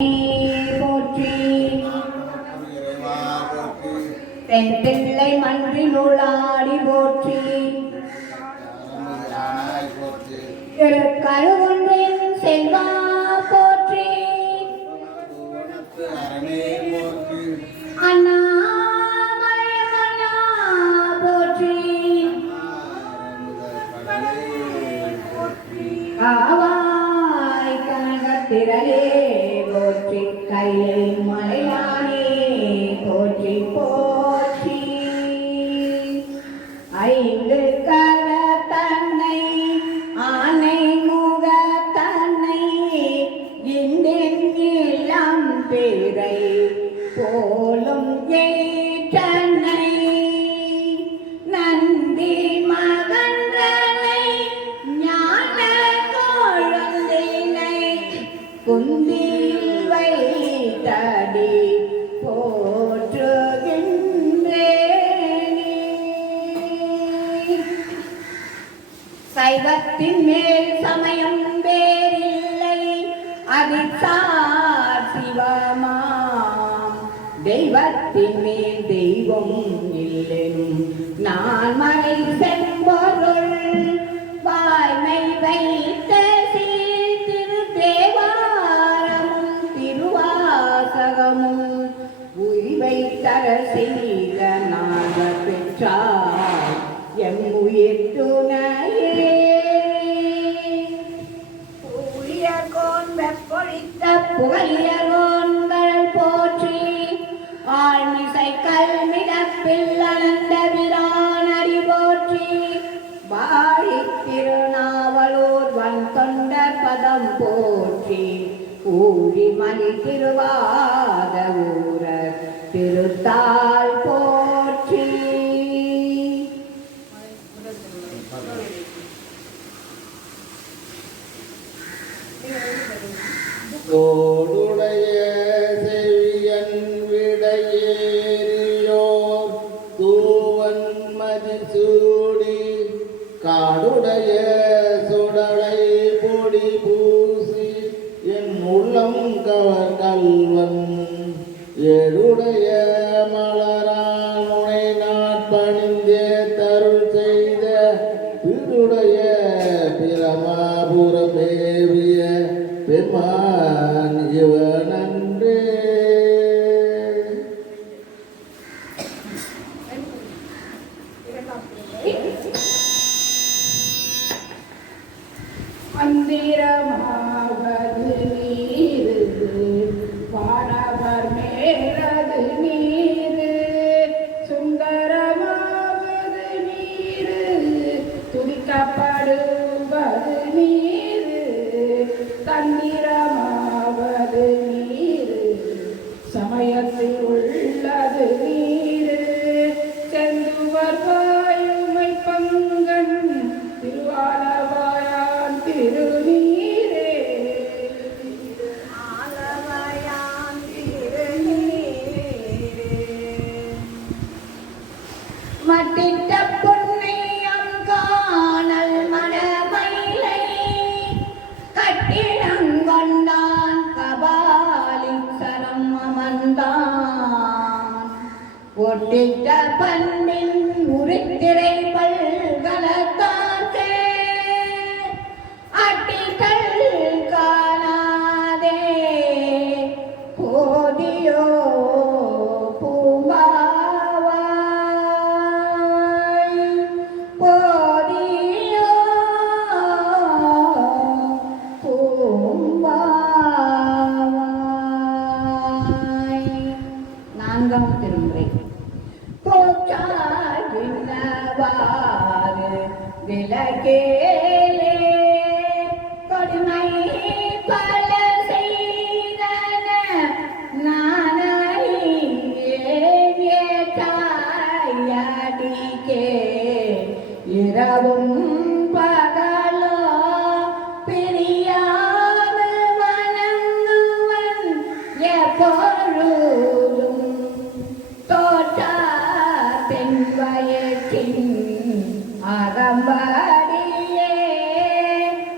போற்றி தென் பிள்ளை மன்றி நூலாடி போற்றி கருவொன்றின் செல்வா போற்றி அண்ணாமலை மன்னா போற்றி காவாய் கனகத்திரளே போற்றி கையை மலையானே போற்றி போற்றி ஐந்து கரத்தன்னை ஆனை முகத்தன்னை இந்தின் இளம் பேரை போலும் ஏற்றன்னை நந்தி மகன்றனை ஞான கொழுந்தினை குந்தியில் வைத்தடி சைவத்தின் மேல் சமயம் வேறில்லை அதிசார் சிவமாம் தெய்வத்தின் மேல் தெய்வம் இல்லெனும் நான் மறை செம்பொருள் வாய்மை வைத்த திரு தேவாரமும் திருவாசகமும் உய்வை தர செய்த நாக பெற்றார் எம் உயிர் துணையே புலியர்கோன் வெப்பொழித்த புகழியர்கோன்கள் போற்றி ஆழ்மிசை கல்மிடப்பில் அனந்த பிரானடி போற்றி வாழி திருநாவலூர் வன் தொண்டர் பதம் போற்றி ஊழிமணி திருவாத ஊரர் திருத்தாள் போற்றி தோடுடைய செவியன் விடையேறியோர் தூவன் மதிசூடி காடுடைய சுடலை பொடி பூசி என் உள்ளம் கவர் கல்வன் ஏழுடைய மலரான் உனை நாட்பணிந்தே தருள் செய்த திருடைய பிரமாபுர தேவிய பெருமான் இவனன்றே மந்திரமாவது நீரு வானவர் மேலது நீரு சுந்தரமாவது நீரு துதிக்கப்படுவது நீரு தந்திரமாவது நீரு சமயத்தில் உள்ளது நீரு செந்துவர் வாயுமை பங்கன் திருவாலவாயான் திருநீரே ஆலவாயான் திருநீரே மட்டிட்ட பொன்னையம் காணல் மணமயிலை கட்டிடங்கொண்டான் கபாலிசரம் அமர்ந்தான் ஒட்டிட்ட பண்பின் உரித்திரை பல்கலத்தார்க்கே அட்டிகள் காணாதே போதியோ பூம்பாவாய் போதியோ பூம்பாவாய் நான்காம் திருமுறை போற்றாகின்றவாறு விலகேலே கொடுமை பல செய்தன நானடிக்கே இரவும் பகலோ பிரியாமல் வணங்குவன் எப்பொழுதும் தோற்றா தென் வயற்றின் அகம்படியே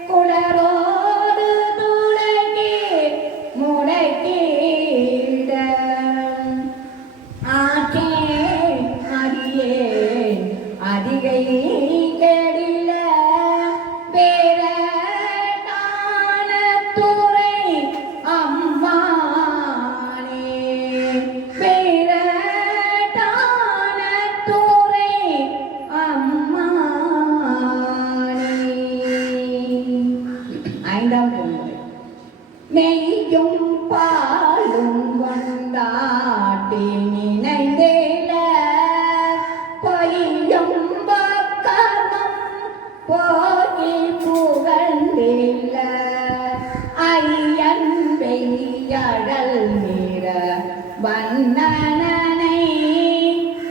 குளரோடு துளக்கி முடக்கி கடல் நீர வண்ணனை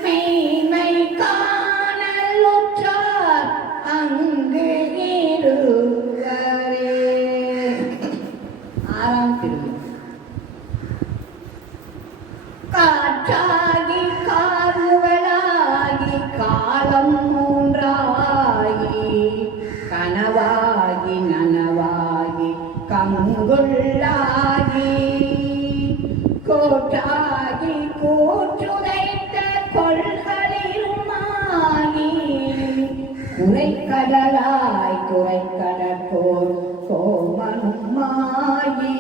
மெய்மை காணல் உற்றார் அங்கு இருவரே. ஆறாம் திருமணம். காற்றாகி காதுகளாகி காலம் மூன்றாகி கனவாகி நனவாகி கங்குள்ளாகி கோற்றாகி கூற்றுதைத்த கொள்களிலுமாகி குறைக்கடலாய் குறைக்கடற்போர் கோமனுமாகி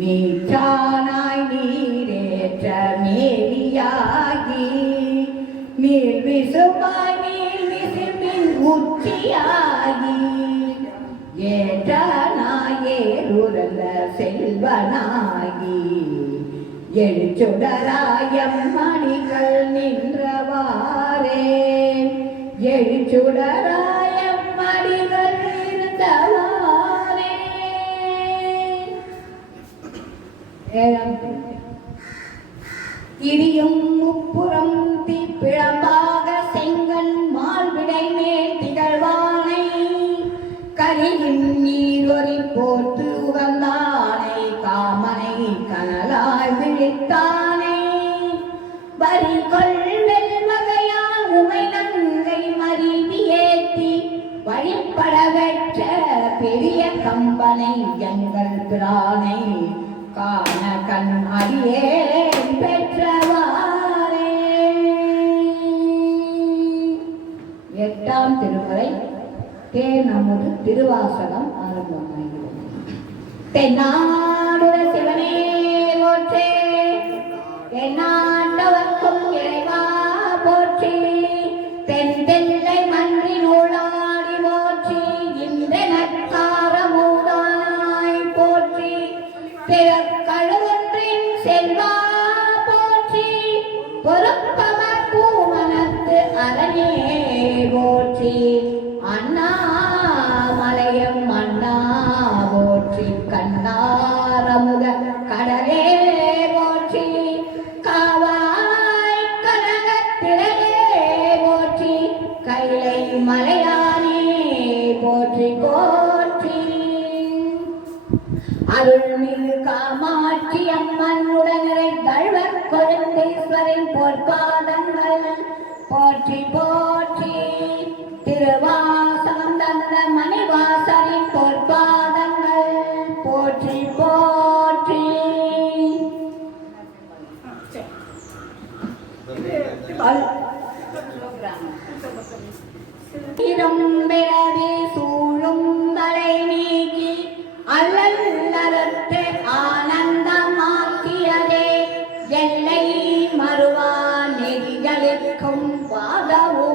நீற்றானாய் நீரேற்ற மேலியாகி நீர் விசுமாய் நீர் விசும்பின் உச்சியாகி ஏற்றானாய் ஏறுரல்ல செல்வனாகி எழுச்சுடராயம் மணிகள் நின்றவாறே எழுச்சுடராயம் மணிகள் இருந்தவாறே. இடியும் முப்புறம் தீப்பிழம்பாக செங்கன் மால்விடை மேல் திகழ்வானை கரியின் நீரொறி போர்த்து உகந்தானை காமனை கனலாய் விழித்தானை வரி கொள்வெல் வகையால் உமை நங்கை மருவி ஏற்றி வழிபட பெற்ற பெரிய கம்பனை எங்கள் பிரானை காண கண் அறியே பெற்றவாரே. எட்டாம் திருமுறை தேனமுது திருவாசகம் ஆரம்பமாகிறது. தென்னாடுட சிவனே போற்றே, தென்னாட்டவர்க்கும் இறைவா போற்றி, தென் தெல்லை மன்றி நூலாடி போற்றி, இந்த நற்காரமூதானாய் போற்றி, பிறக்கழுவன்றின் செல்வா போற்றி, பொறுப்பவர் பூமனத்து அரணே போற்றி, அண்ணாமலையம் அண்ணா போற்றி, கண்ணாரமுத கடலே போற்றி, காவாய் கனகத்திரளே போற்றி, கைலை மலையானே போற்றி போற்றி. அருள்மிகு காமாட்சி அம்மன் உடனரை கழ்வர் கொழுந்தீஸ்வரின் பொற்பாதங்கள் போற்றி போற்றி, திருவாசகம் தந்த மணிவாசரின் பொற்பாதங்கள் போற்றி போற்றி. பிறவி சூழும் தலை நீக்கி அல்லல்லறுத்து ஆனந்தமாக்கியதே எல்லை மறுவா நெறிகளுக்கும் பாதவூரெங்கோர்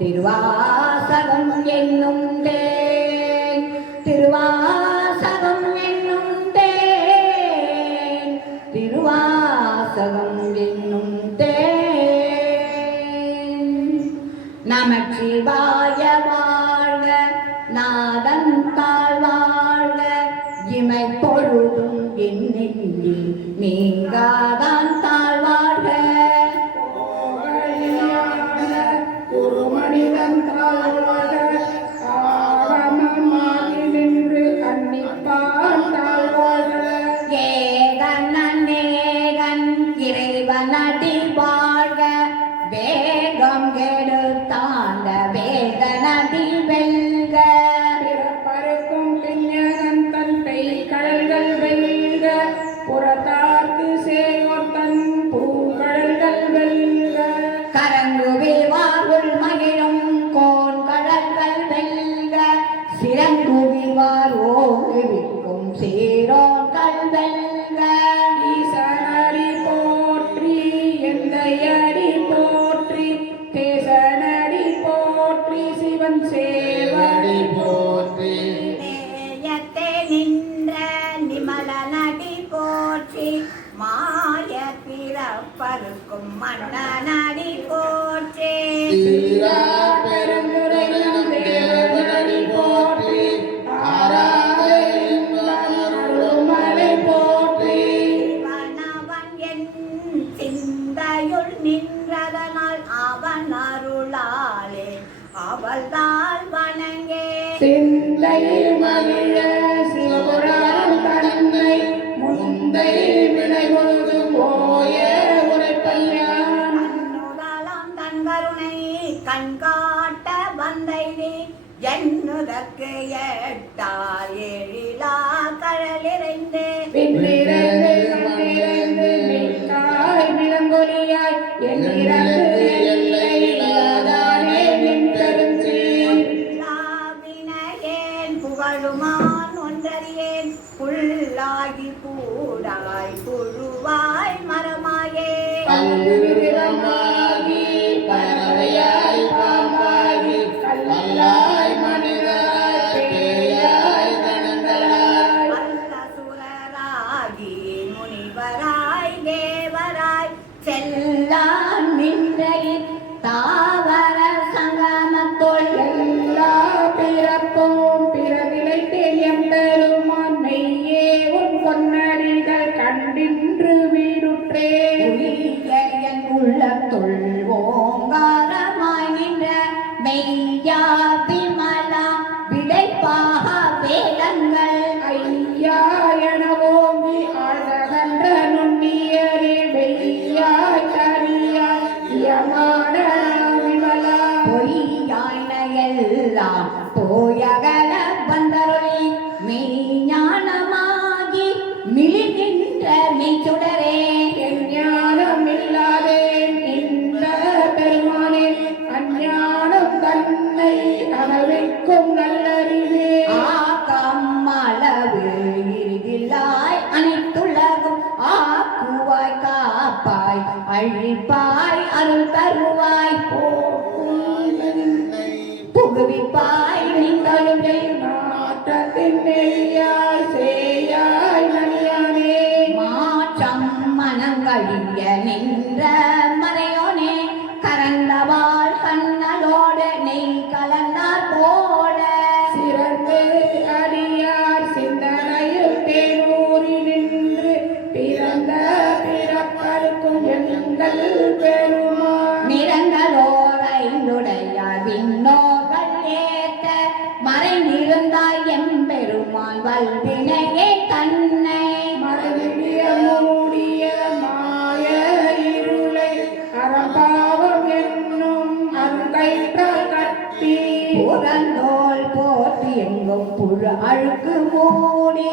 திருவாசகம் என்னும் தேன், திருவாசகம் என்னும் தேன், திருவாசகம் என்னும் தேன். நமச்சிவாய வாழ்க, நாதன் தாழ் வாழ்க, இமை பொழுதும் எண்ணெஞ்சில் நீங்காதான் தாழ் வாழ்க, குருமனிதன் தாழ் வாழ்க, காரணமாகி நின்று கண்ணிப்பான் தாழ் வாழ்க, ஏகன் அநேகன் இறைவன் அடி வாழ்க, வேகம் கெடுத்தாண்ட வேத நதி வெல்க, பிறப்பருக்கும் விஞ்ஞானம் தன் பெய் கடல்கள் வெல்க, புறத்தார்க்கு சேயோர் தன் பூக்கடல்கள் வெல்க, கரங்குவிவார் மகிழும் கோன் கடல்கள் வெல்க, சிறங்குவிவார் ஓங்குவிக்கும் சீரோர்கள் வெல்க, ஈசனடி போற்றி எந்தையடி போற்றி, தேசனடி போற்றி சிவன் சேவடி போற்றி நேயத்தே நின்ற நிமலனடி போற்றி, மாய பிறப்பருக்கும் மன்னனடி போற்றி, சீரா பெருந்துரையும் தேவனடி போற்றி, ஆராத இன்பம் சிந்தை மகிழ சிவபுராணம் தன்னை முந்தை வினை முழுதும் ஓய உரைப்பையான் தன்னுதலாம் தன் கருணை கண் காட்ட வந்தைனி என்னுதற்கு எட்டால் எழிலா கடலிறைந்து பின்னிரந்து கண்ணிரந்து மிக்காய் விளங்கொலியாய் எண்ணிரந்து எல்லையில்லாதானே நின் பெருஞ்சீர் வினையேன் புகழுமான் ஒன்றறியேன் புல்லாகி பூடாய் புழுவாய் மரமாயே கல்விரமாகி பறவையாய் பாம்பாகி கல்லாய் மனிதராய் பேயாய் கணங்களாய் வல்லசுரராகி முனிவராய் தேவராய் செல்லான் நின்றையின் தாவர சங்கமத்தோள் எல்லா பிறப்பும் பிறவிலை தெய்யம் பெருமான் மெய்யே உன் பொன்னடிகள் கண்டின்று வீடுற்றே என் உள்ளத்துள் ஓங்காரமாய் நின்ற மெய்யா விமலா விடைப்பாக வேதங்கள் ஐயா என ஓங்கி ஆழ்கன்ற நுண்ணியரே வெய்யாய் தனியாய் யமான விமலா பொய்யாயின எல்லாம் போயகல வந்தருளி மெய்ஞானமாகி மிளிகின்ற மெய்ச்சுடரே ஞானம் இல்லாதேன் இந்த பெருமானே அஞ்ஞானம் தன்னை அளவிற்கும் நல்லறிவே ஆக்கம் அளவு இறுதில்லாய் அனைத்துலகும் ஆக்குவாய் காப்பாய் அழிப்பாய் அருள் தருவாய் புகுவிப்பாய் நீங்களுமே நாட்டத்தின் நெய்யாய் சேயாய் நனியானே மாற்றம் மனங்கழிய நின்ற மறையோனே கரந்தவாள் கண்ணலோடு நெய் கலந்தார் போல சிறந்து அடியார் சிந்தனையில் தேனூரி நின்று பிறந்த பிறப்பருக்கும் எங்கள் பெருமான் நிறங்களோர் ஐந்துடையார் விண்ணோர்கள் ஏத்த மறைந்திருந்தாய் எம்பெருமான் வல்வினையே தன்னை மறைவிய மூடிய மாய இருளை அறபாவம் என்னும் அங்கயிற்றால் கட்டி புறந்தோல் போற்றி எங்கும் புழு அழுக்கு மூடி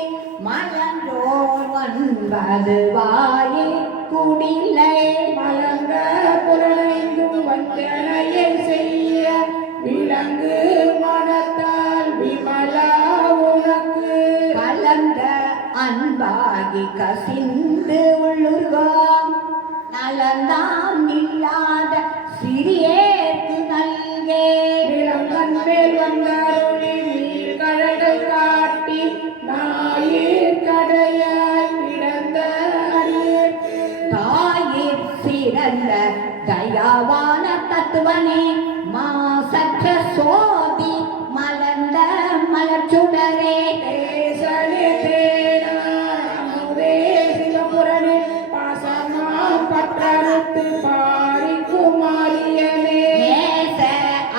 மலர்ந்தோர் ஒன்பது வாயை குடிலை மலங்க புலனைந்தும் வஞ்சனையை செய்ய விலங்கு மனத்தால் விமலா உனக்கு கலந்த அன்பாகி கசிந்து உள்ளுர்கோம் நலந்தாம் இல்லாத சிறியேற்கு நல்கே விளங்கன் மேல் வந்தருளி நீர் கடல் காட்டி நாயிற் கடையாய் கிடந்த அடியேற்கு தாயிற் சிறந்த தயாவான தத்துவனே மாசற்ற சோதி மலர்ந்த மலர்ச்சுடரே தேசனே தேனார் அமுதே சிவபுரனே பாசமாம் பற்றறுத்து பாரிக்கும் மாரியனே நேச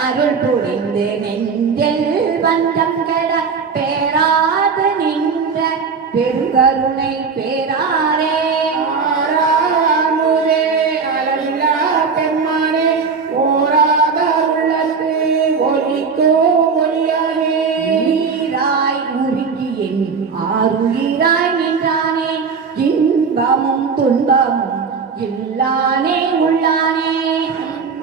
அருள் புரிந்து நெஞ்சில் வஞ்சம் கெட பேராது நின்ற பெருங்கருணை பேராரே ஆறாமுதே அளவில்லா பெருமானே ஓராத உள்ளத்து ஒலிக்கோ ஒலியானே நீராய் உருகி என் ஆறுயிராய் நின்றானே இன்பமும் துன்பமும் இல்லானே உள்ளானே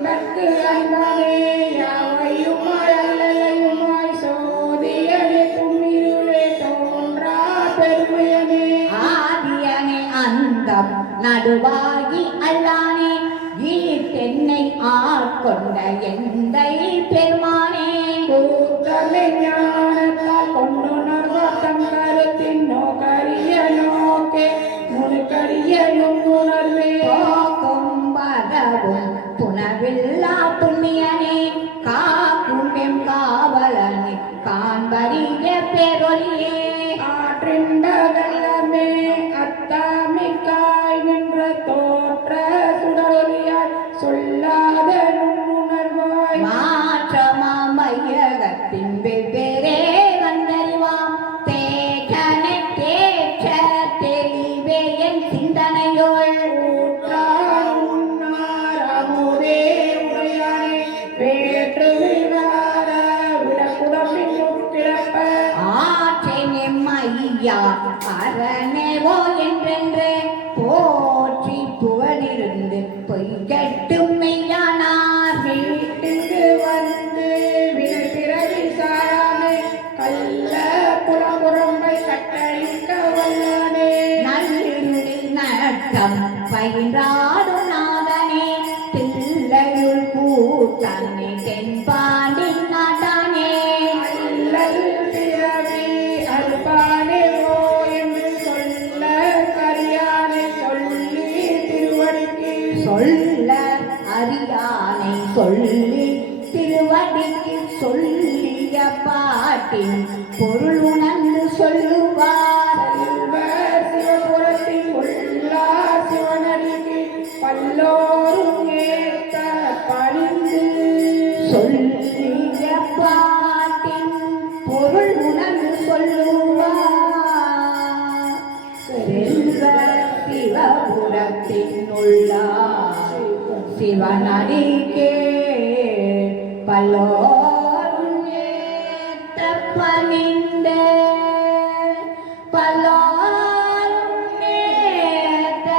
நற்கு அன்பானே யாவையுமாய் அல்லலையுமாய் சோதியனே தும்மிருளே தோன்றா பெருமையனே ஆதியனே அந்தம் நடுவாகி அல்லானே ஈட்டென்னை ஆட்கொண்ட எந்தை பெருமானே கூத்தலை ஞானத்தால் கொண்டுணர்வாட்டம் கருத்தின் நோக்கரிய நோக்கே நுணுக்கரிய நுண்ணுணர்வே போக்கும் வரவும் புனவில்லா புண்ணியனே காக்கும் எம் காவலனே காண்பறிய பேரொலியே ஆற்றின்றதல்லமே அத்தாமிக்காய் நின்ற தோற்ற சுடரொலியாய் சொல்லாத நுண்ணுணர்வாய் மாற்றமாம் அறியா அரணேவோ என்றென்றே போற்றி புகழிருந்து பொய் கெட்டும் மெய்யானார் வீட்டுக்கு வந்து வினை பிறவி சாராமே கள்ள புறம்பை கட்டழிக்க வல்லானே நல்லுடி நட்டம் பயின்றாடும் நாதனே தில்லையுள் கூட்டனை தென்பாண்டி நாட்டானே அல்லல் பிறவி அல்பானே ஓ என்று சொல்ல கரியானை சொல்லி திருவடிக்கு சொல்ல அறியானை சொல்லி திருவடிக்கு சொல்லிய பாட்டின் பொருள் உணர்ந்து சொல்லுவார் செல்வர் சிவபுரத்தில் உள்ளார் சிவனடிக்கு பல்லோரும் ஏத்த பணிந்து சொல்லிய பாட்டின் பொருள் உணர்ந்து சொல்லுவார் செல்வர் சிவபுரத்தின் உள்ளார் சிவனடிக்கே பல்லோரும் ஏத்த பணிந்து பல்லோரும் ஏத்த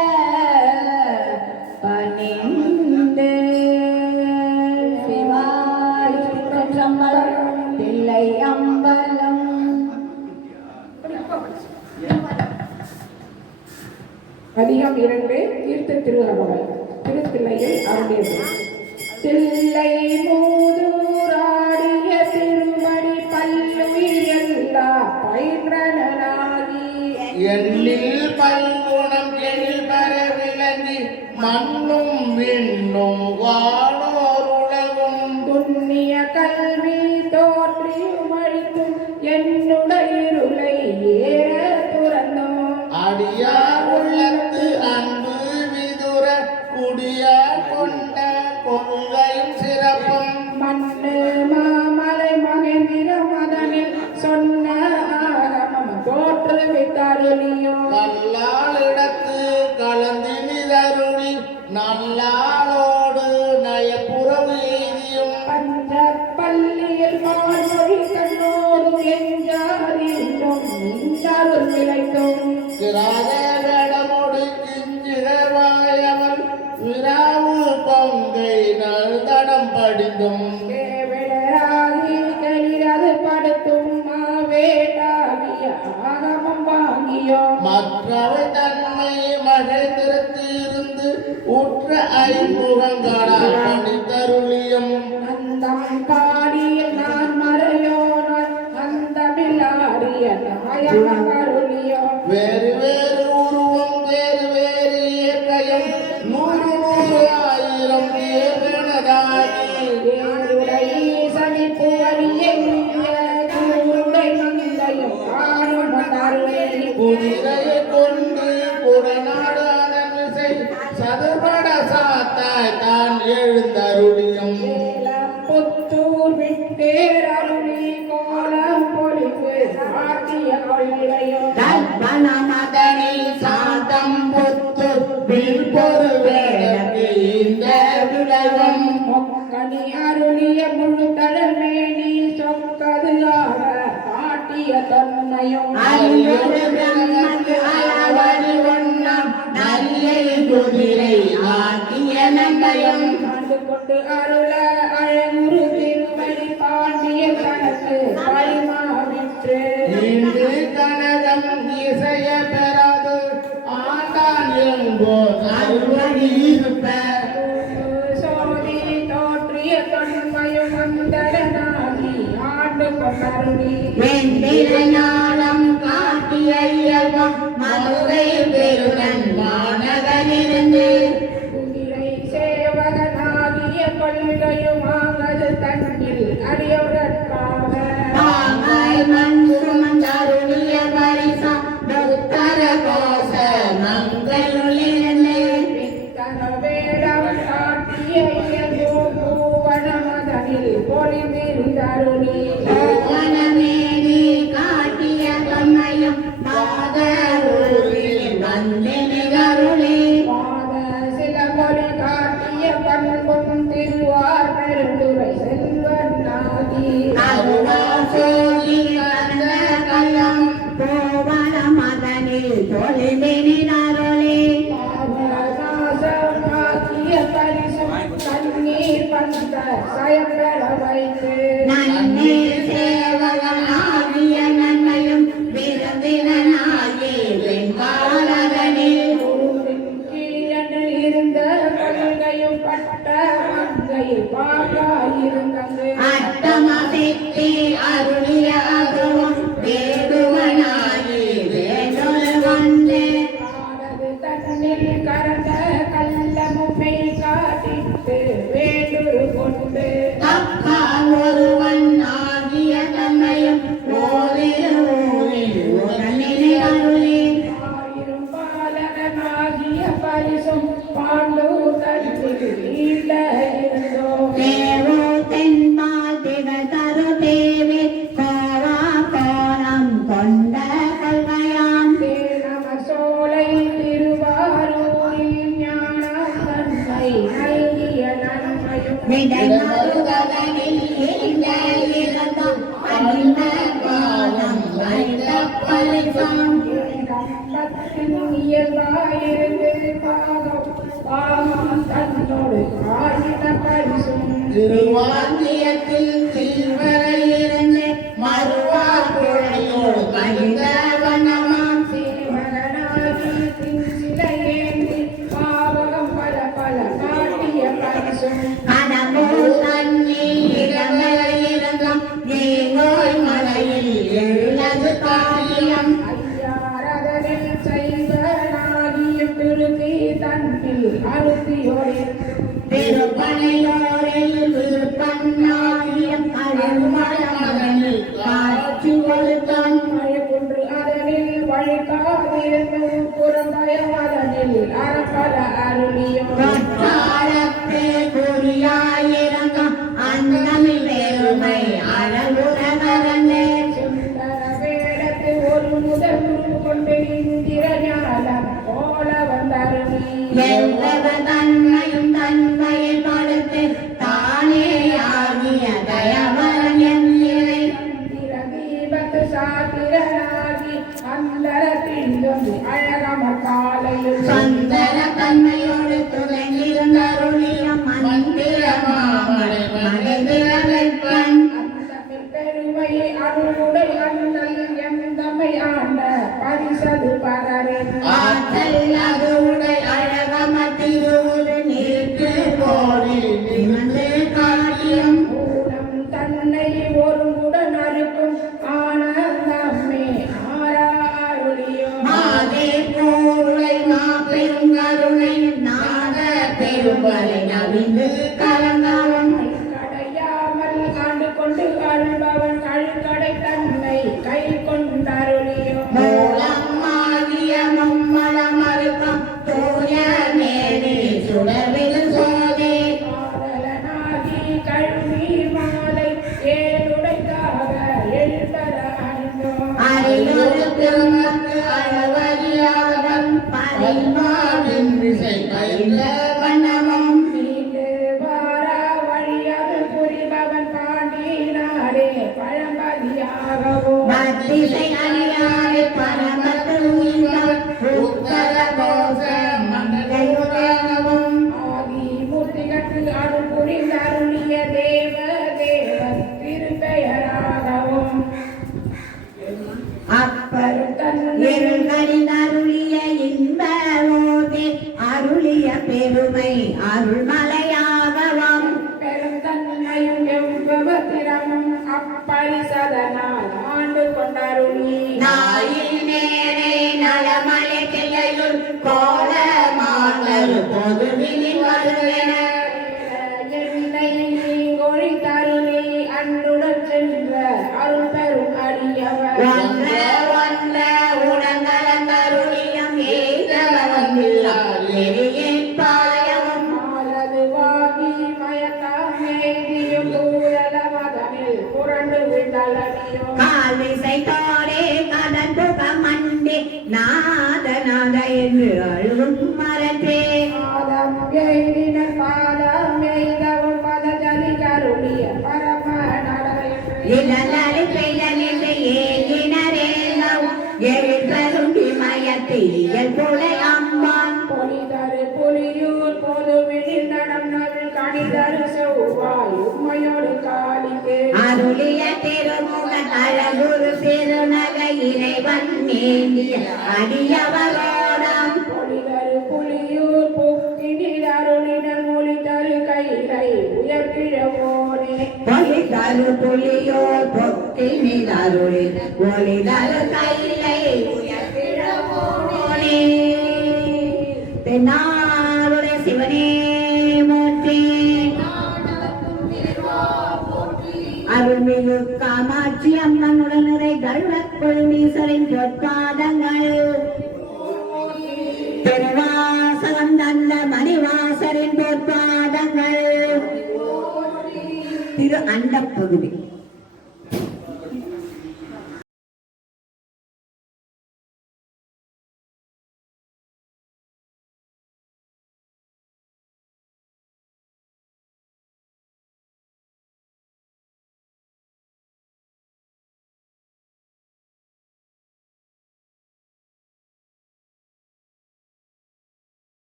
பணிந்து சிவாய் சம்பளம் தில்லை அம்பலம் அதிகம் 2 தீர்த்த திருவள்ளுவர் திருத்தில்லையில் அருளியது தில்லை மூதூராடிய திருமணி பல்லுயிர் எல்லா பயின்றனாகி எண்ணில் பல்குணம் எழில் பெற விளங்கி மண்ணும் விண்ணும் வானோர் உலகும் புண்ணிய கல்வி தோற்றியும் அழித்தும் என்னுடைய இருளை ஏற துறந்தோம் அடியார் உள்ளத்து அன்பு விதுர குடியார் கொண்ட கொள்கையும் சிறப்பும் மண்ணு மாமலை மகேந்திர மதனில் சொன்ன ஆகமம் தோற்றுவித்தருளியும் கல்லாளிடத்து கலந்தினிதருளி நல்லாளோடு நயப்புறவு எய்தியும் பஞ்ச பள்ளியில் மாமொழி கண்ணோடும் எஞ்சாதீண்டும் இன்றருள் விளைக்கும் கிராதகடமொடு கிஞ்சிரவாயவன் விராவு கொங்கை நல்தடம் படிந்தும் கேவலராகி கையிலது படுத்தும் மாவேட்டாகிய ஆகமம் வாங்கியோம் மற்றவை தன்மை மகிழ்ந்திருத்து இருந்து உற்ற ஐமுகங்களால் பணித்தருளியும் அந்தம் பாடியில் நான் மறையோனான் அந்தமில்லாடிய நாயகம் அருளியோ வேறு வேறு உருவம் வேறு வேறு இயற்கையும் 100 ஆயிரம் ஏகனதாகி ஏருடை சனி புவனியை கூருடை மங்கையும் காணும் அருளே குதிரையை கொண்டு புறநாடு அதன் விசை சதுபட சாத்தாய் தான் எழுந்தருளியும் சேலம் புத்தூர் விட்டேர் அருளி கோலம் பொழிவு சாத்திய கொள்ளையோ தல்பன மதனை சாதம் பொத்து வில்பொரு வேடக்கு இந்த விளைவம் மொக்கனி அருளிய முழு தழமேனி சொக்கது ஆக காட்டிய தன்மையும் அறியொரு பிரம்மக்கு அளவறி ஒண்ணாம் நல்லை குதிரை ஆக்கிய நன்மையும் ஆண்டு கொண்டு அருள அழகுரு திருமணி பாண்டிய கணக்கு பரிமாவிற்று இன்று கனகம் இசைய பெறாது ஆண்டான் என்போர் அருள்வழி இருப்ப சோதி தோற்றிய தொன்மையும் வந்தடனாகி ஆண்டு கொண்டருளி வெண்டிர ஞானம் காட்டிய இயல்பம் மதுரை பெருடன் மாநகரிலிருந்து குதிரை சேவகனாகிய கொள்கையும் ஆகது தன்னில் அடியவர்க்காக தாங்கள் மன்சுமன் அருளிய பரிசா உத்தர கோச மங்கையுளிருந்து வித்தன வேடம் காட்டிய பூவனமதனில் பொலிமிருந்தருளி வனமேனி காட்டிய தொன்மையும் மாதூரில் பொழுதினினாரோலே பாவநாசமாக்கிய பரிசும் கண்ணீர் பந்த சயப்பெற வைத்து நன்னே சேவகனாகிய நன்மையும் விருந்தினாகி வெண்பாலகனில் ஊரின் கீழன்று இருந்த கொள்கையும் பட்ட மங்கையில் பாகாயிருந்தது அட்டமசித்தி அருளிய அகவம் வேடுவனாகி வேண்டொரு வந்தே ஆனது தன்னில் கரந்த கள்ளமுமை காட்டிட்டு வேண்டுரு கொண்டு தப்பால் ஒருவன் ஆகிய தன்மையும் ஓரிரு ஊரில் உடனிலே அருளி ஆயிரம் பாலகனாகிய பரிசும் பாண்டு தன்னில் ஈட இருந்தோ தேவோ தென்பால் திகழ்தரு தேவி கோவா கோலம் கொண்ட கொள்கையாம் தேனம சோலை திருவாரூரில் ஞான தன்மை நல்கிய நன்மையும் விடை மருகனில் இந்த இருந்தம் அணிந்த பாலம் வைத்த பரிசாம் கம்பத்தின் இயல்பாயிருந்து பாகம் தன்னோடு ஆயின பரிசும் திருவாந்தியத்தில் திருவரையிருந்து மறுவா குழையோடு கணிந்த வண்ணமாம் சேவகனாகி சிலையேந்தி பாவகம் பல பல காட்டிய பரிசும் கடம்பூர் தண்ணி இடமலையிருந்தம் நீங்கோய் மலையில் எழுது காரியம் ஐயாரதனில் செய்வனாகியும் திருத்தி தன்னில் அழுத்தியோடு திருப்பனையோரில் விருப்பன்னாகியம் அழுமலமகனில் காட்சி கொடுத்தான் மழைக்குன்று அதனில் வழிகாதிருந்து புறம்பயம் அதனில் அறப்பல அருளியும் கொட்டாரத்தே குறியாயிரங்கம் அந்தமிழ் பெருமை அழகுரகரனே சுந்தர வேடத்து ஒரு முதல் கொண்டு இந்திர ஞானம் போல வந்தருளி எவ்வளவு தன்மையும் தன்மையை படுத்து தானே ஆகிய தயவரன் என்கிறே இந்திர தீபத்து சாத்திரனாகி அந்தர திண்டும் அழகம காலையில் சுந்தர தன்மையோடு துணைந்திருந்தருளிய மந்திர மாமலை மனிதர வெப்பன் அந்தமிழ் பெருமை அருளுடை அண்ணல் எந்தமை ஆண்ட பரிசது பகரின் ஆற்றல் அதுவுடை அழகம திருவுரு நீட்டு போரில் நிமிர்ந்து காட்டியம் மூலம் தன்னை ஒருங்குடன் அறுக்கும் ஆனந்தமே ஆரா அருளியும் மாதே போருளை மாபெருங்கருணை நாத பெரும்பலை நவிந்து கலந்தவன் கடையாமல் ஆண்டு கொண்டு அருள்பவன் கழுக்கடை தன்னை கை கொண்டருளியும் மூலமாகிய மும்மலமருக்கம் தூய மேனி சுடர்வில் சோதே காதலனாகி கழுவி மாலை ஏழுடைக்காக எழுதர அணிந்தோம் அரிலொரு பெருமக்கு அளவறியாதவன் பரிமாவின் விசை கைந்த வண்ணமும் மீண்டு வார வழியாக புரிபவன் பாண்டினாரே பழம்பதியாகவும் பத்திசை அறியாரை பரமத்து உயிர்ந்தவன் உத்தர கோச மங்கையுதாகவும் ஆதி மூர்த்திகட்டு அருள் புரிந்த அருளிய தேவ தேவன் திருப்பெயராகவும் அப்பரும் இருள்களினருளிய இன்ப ஓதே அருளிய பெருமை அருள்மலையாகவம் பெருந்தன்மையும் எவ்வத்திரமும் அப்பரிசதனால் ஆண்டு கொண்டருளி நாயில் நேரே நலமலை கிளையுள் கோல மாதரு பொதுவினில் வருவென என்னை நீங்கொழி தருளி அன்றுடன் சென்ற அருள் பெரும் அடியவர் ஒன்ற ஒன்ற உடங்கலந்தருளியம் ஏதவ வந்தில்லார் எரியின் பாயவும் மாலது வாகி மயக்காமேதியும் ஊழல மதனில் புரண்டு விண்டலடியும் கால்விசை தோடே கதன் புகமண்டே நாத நாத என்று அழுவும் மரத்தே பாதம் எய்தின பாதம் எய்தவும் பதஜலி கருளிய பரம நடையும் இளநலி பெயலில் ஏகினரேகவும் எழுதரும் விமய தீயல் புலை அம்மான் பொலிதரு புலியூர் பொதுவினில் நடந்தது கணிதரு செவ்வாய் உண்மையோடு காலிக்கு அருளிய திருமுக அழகுரு திருநகை இறைவன் நேந்திய அடியவரோடம் பொலிதரு புலியூர் புக்கினில் அருளினர் மொழிதரு கைலை உயர்கிழவோனே பொலிதரு புலியோர் பொக்கினில் அருளில் ஒளிதரு கைலை உயர்கிழவோனே தென்னாருடைய சிவனே மூர்த்தி அருள்மிகு காமாட்சி அம்மனுடன் நிறை கருடக்குள் மீசரின் பொற்பாதங்கள் திருவாசகம் தந்த மணிவாசரின் பொற்பாதங்கள் திரு அண்டப்பகுதி